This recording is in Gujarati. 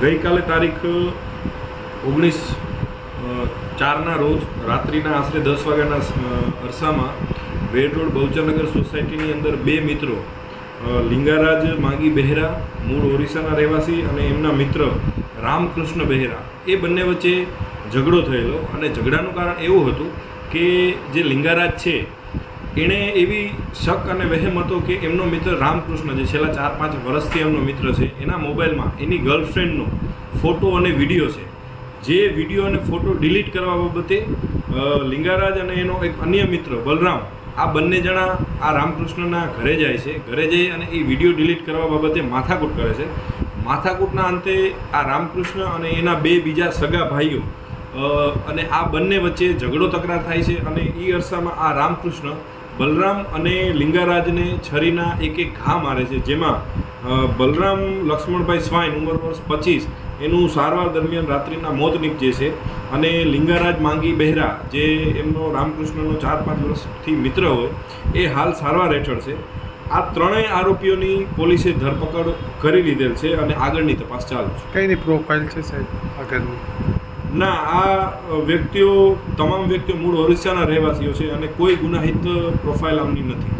ગઈકાલે તારીખ 19/4ના રોજ રાત્રિના આશરે 10 વાગ્યાના અરસામાં વેડ રોડ બહુચરનગર સોસાયટીની અંદર બે મિત્રો લિંગારાજ માગી બહેરા મૂળ ઓરિસ્સાના રહેવાસી અને એમના મિત્ર રામકૃષ્ણ બહેરા એ બંને વચ્ચે ઝઘડો થયેલો અને ઝઘડાનું કારણ એવું હતું કે જે લિંગારાજ છે એણે એવી શક અને વહેમ હતો કે એમનો મિત્ર રામકૃષ્ણ જે છેલ્લા 4-5 વર્ષથી એમનો મિત્ર છે એના મોબાઈલમાં એની ગર્લફ્રેન્ડનો ફોટો અને વિડીયો છે, જે વિડીયો અને ફોટો ડિલીટ કરવા બાબતે લિંગારાજ અને એનો એક અન્ય મિત્ર બલરામ આ બંને જણા આ રામકૃષ્ણના ઘરે જાય છે. ઘરે જઈ અને એ વિડીયો ડિલીટ કરવા બાબતે માથાકૂટ કરે છે. માથાકૂટના અંતે આ રામકૃષ્ણ અને એના બે બીજા સગા ભાઈઓ અને આ બંને વચ્ચે ઝઘડો તકરાર થાય છે અને એ અરસામાં આ રામકૃષ્ણ બલરામ અને લિંગારાજને છરીના એક ઘા મારે છે, જેમાં બલરામ લક્ષ્મણભાઈ સ્વાઈન ઉંમર વર્ષ 25 એનું સારવાર દરમિયાન રાત્રિના મોત નીપજે છે અને લિંગારાજ માંગી બહેરા જે એમનો રામકૃષ્ણનો 4-5 વર્ષથી મિત્ર હોય એ હાલ સારવાર હેઠળ છે. આ ત્રણેય આરોપીઓની પોલીસે ધરપકડ કરી લીધેલ છે અને આગળની તપાસ ચાલુ છે. કઈની પ્રોફાઇલ છે સાહેબ આગળની? ના, આ તમામ વ્યક્તિઓ મૂળ ઓરિસ્સાના રહેવાસીઓ છે અને કોઈ ગુનાહિત પ્રોફાઇલ આમની નથી.